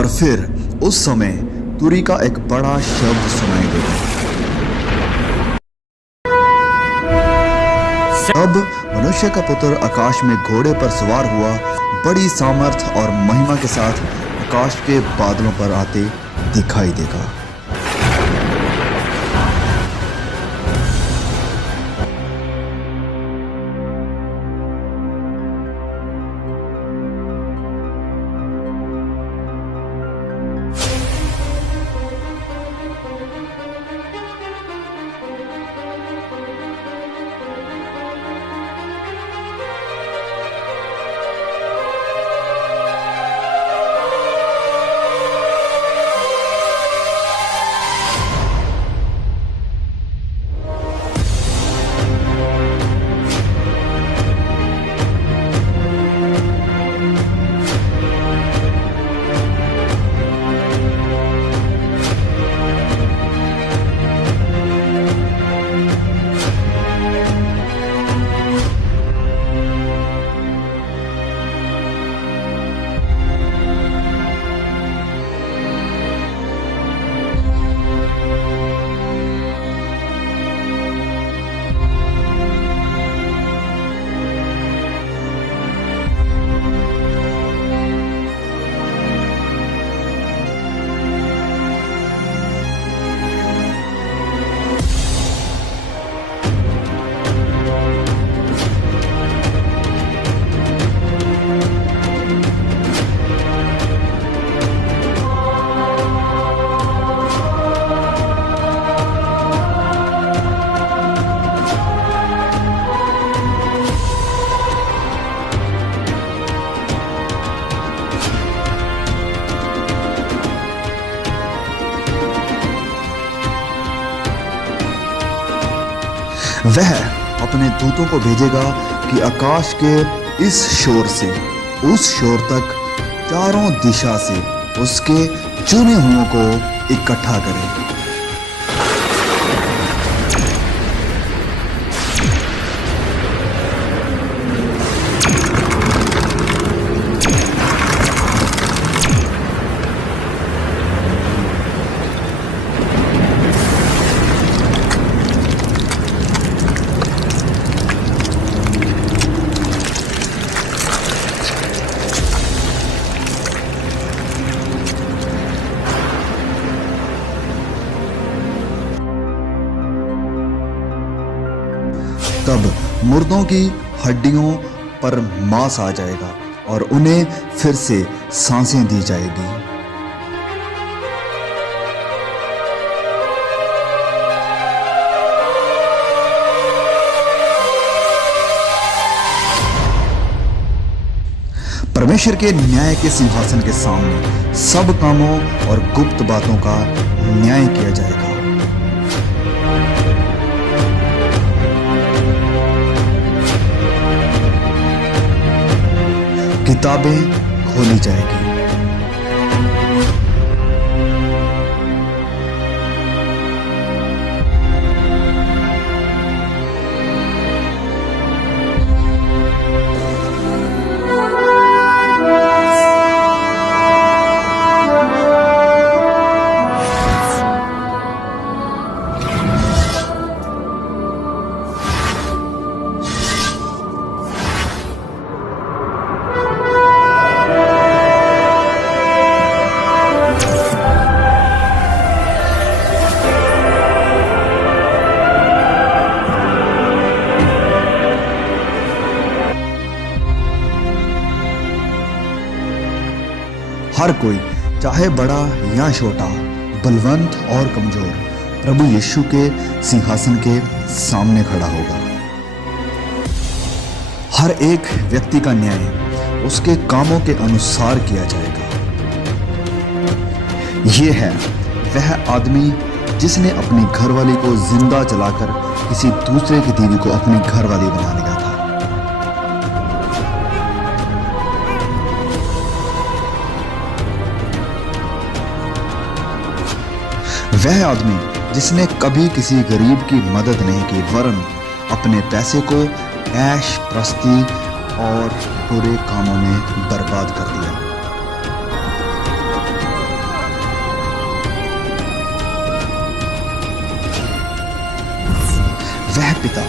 और फिर उस समय तुरी का एक बड़ा शब्द सुनाई देगा। अब मनुष्य का पुत्र आकाश में घोड़े पर सवार हुआ बड़ी सामर्थ और महिमा के साथ आकाश के बादलों पर आते दिखाई देगा। वह अपने दूतों को भेजेगा कि आकाश के इस शोर से उस शोर तक चारों दिशा से उसके चुने हुओं को इकट्ठा करें। तब मुर्दों की हड्डियों पर मांस आ जाएगा और उन्हें फिर से सांसें दी जाएगी। परमेश्वर के न्याय के सिंहासन के सामने सब कामों और गुप्त बातों का न्याय किया जाएगा। किताबें खोली जाएगी। हर कोई, चाहे बड़ा या छोटा, बलवंत और कमजोर, प्रभु यीशु के सिंहासन के सामने खड़ा होगा। हर एक व्यक्ति का न्याय उसके कामों के अनुसार किया जाएगा। ये है वह आदमी जिसने अपनी घरवाली को जिंदा जलाकर किसी दूसरे की बीवी को अपनी घरवाली बना लिया था। वह आदमी जिसने कभी किसी गरीब की मदद नहीं की, वरन अपने पैसे को ऐश प्रस्ती और बुरे कामों में बर्बाद कर दिया। वह पिता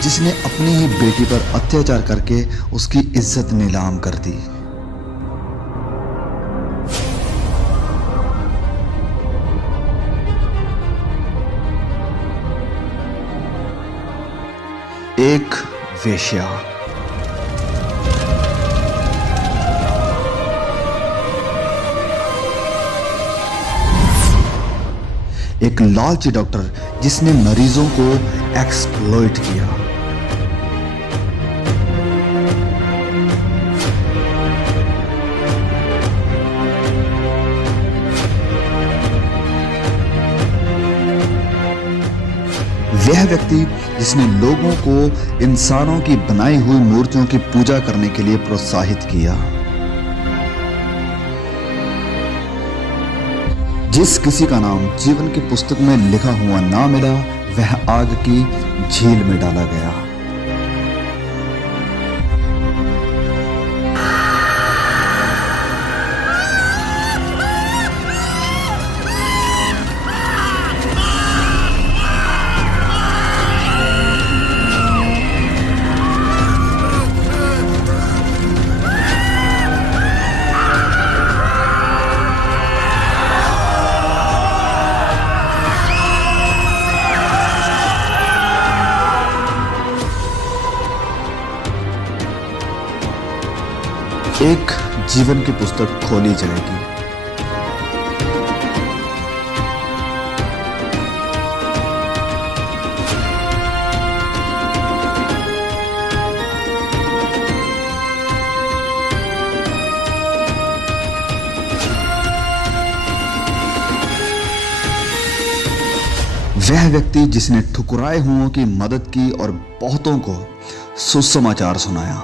जिसने अपनी ही बेटी पर अत्याचार करके उसकी इज्जत नीलाम कर दी। एक वेश्या। एक लालची डॉक्टर जिसने मरीजों को एक्सप्लॉइट किया। वह व्यक्ति जिसने लोगों को इंसानों की बनाई हुई मूर्तियों की पूजा करने के लिए प्रोत्साहित किया। जिस किसी का नाम जीवन की पुस्तक में लिखा हुआ ना मिला, वह आग की झील में डाला गया। एक जीवन की पुस्तक खोली जाएगी। वह व्यक्ति जिसने ठुकराए हुओं की मदद की और बहुतों को सुसमाचार सुनाया।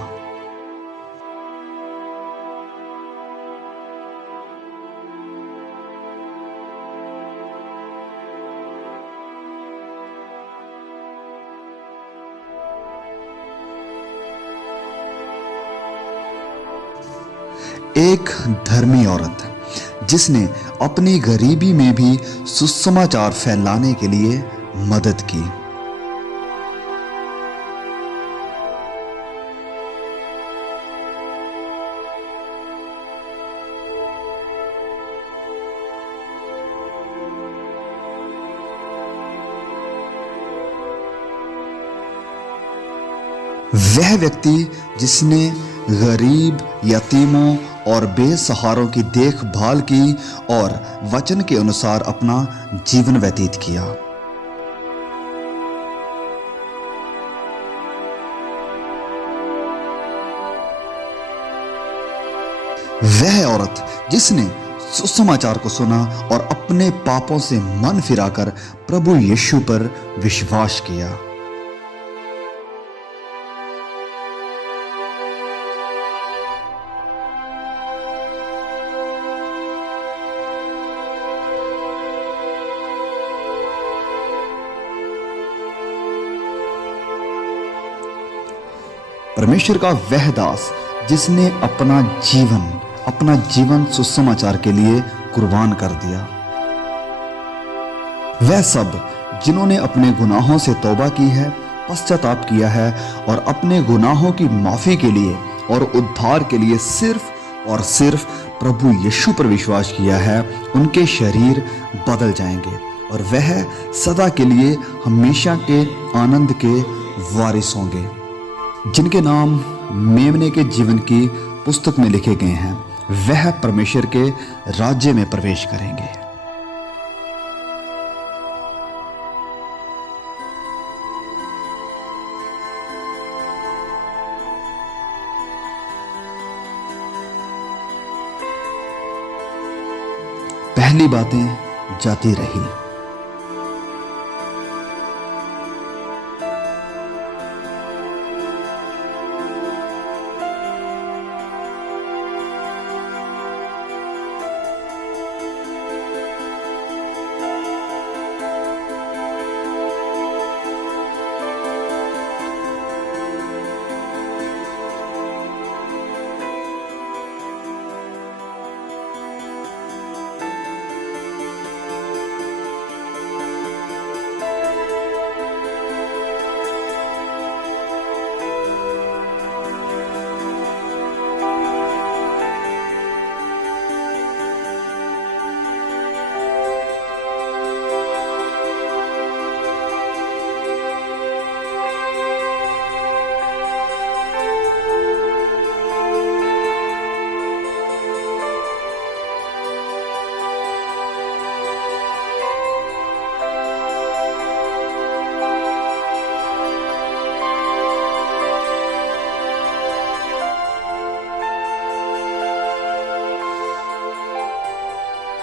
एक धर्मी औरत जिसने अपनी गरीबी में भी सुसमाचार फैलाने के लिए मदद की। वह व्यक्ति जिसने गरीब, यतीमों और बेसहारों की देखभाल की और वचन के अनुसार अपना जीवन व्यतीत किया। वह औरत जिसने सुसमाचार को सुना और अपने पापों से मन फिराकर प्रभु यीशु पर विश्वास किया। परमेश्वर का वह दास जिसने अपना जीवन सुसमाचार के लिए कुर्बान कर दिया। वह सब जिन्होंने अपने गुनाहों से तौबा की है, पश्चाताप किया है और अपने गुनाहों की माफी के लिए और उद्धार के लिए सिर्फ और सिर्फ प्रभु यीशु पर विश्वास किया है, उनके शरीर बदल जाएंगे और वह सदा के लिए हमेशा के आनंद के वारिस होंगे, जिनके नाम मेमने के जीवन की पुस्तक में लिखे गए हैं। वह परमेश्वर के राज्य में प्रवेश करेंगे। पहली बातें जाती रही।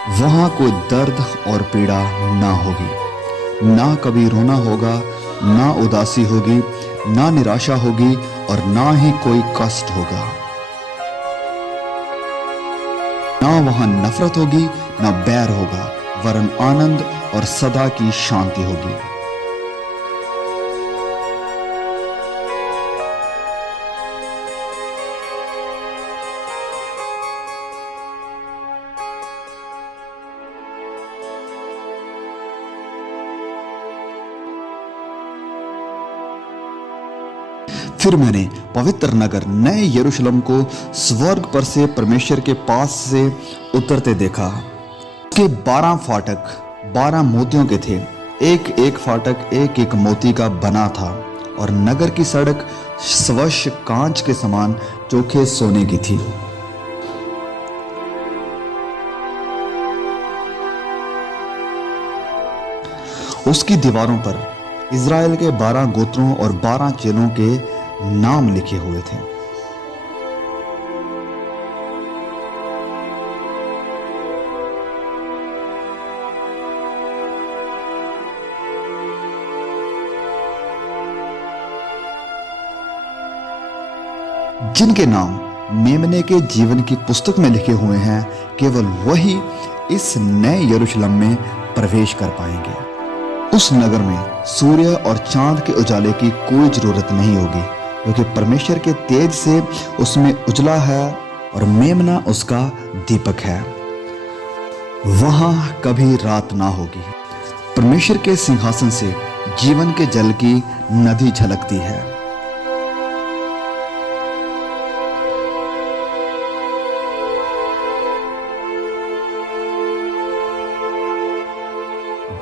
वहां कोई दर्द और पीड़ा ना होगी, ना कभी रोना होगा, ना उदासी होगी, ना निराशा होगी और ना ही कोई कष्ट होगा। ना वहां नफरत होगी, ना बैर होगा, वरन आनंद और सदा की शांति होगी। फिर मैंने पवित्र नगर नए यरूशलेम को स्वर्ग पर से परमेश्वर के पास से उतरते देखा। उसके 12 फाटक 12 मोतियों के थे, एक एक फाटक एक एक मोती का बना था और नगर की सड़क स्वच्छ कांच के समान चोखे सोने की थी। उसकी दीवारों पर इज़राइल के 12 गोत्रों और 12 चेलों के नाम लिखे हुए थे। जिनके नाम मेमने के जीवन की पुस्तक में लिखे हुए हैं, केवल वही इस नए यरूशलेम में प्रवेश कर पाएंगे। उस नगर में सूर्य और चांद के उजाले की कोई जरूरत नहीं होगी, क्योंकि परमेश्वर के तेज से उसमें उजला है और मेमना उसका दीपक है। वहां कभी रात ना होगी। परमेश्वर के सिंहासन से जीवन के जल की नदी झलकती है।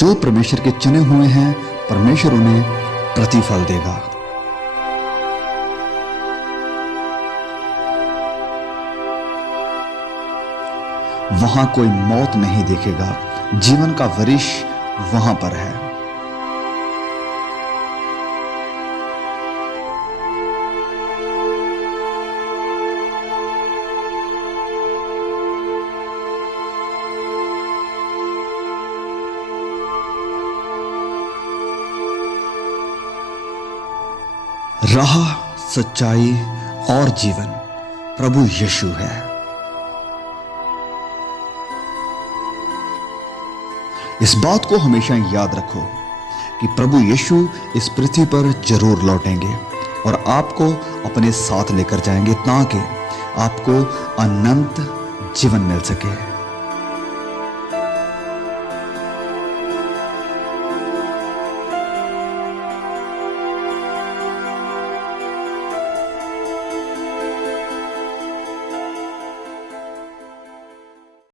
जो परमेश्वर के चुने हुए हैं, परमेश्वर उन्हें प्रतिफल देगा। वहां कोई मौत नहीं देखेगा, जीवन का वृक्ष वहां पर है। राह, सच्चाई और जीवन प्रभु यीशु है। इस बात को हमेशा याद रखो कि प्रभु यीशु इस पृथ्वी पर जरूर लौटेंगे और आपको अपने साथ लेकर जाएंगे ताकि आपको अनंत जीवन मिल सके।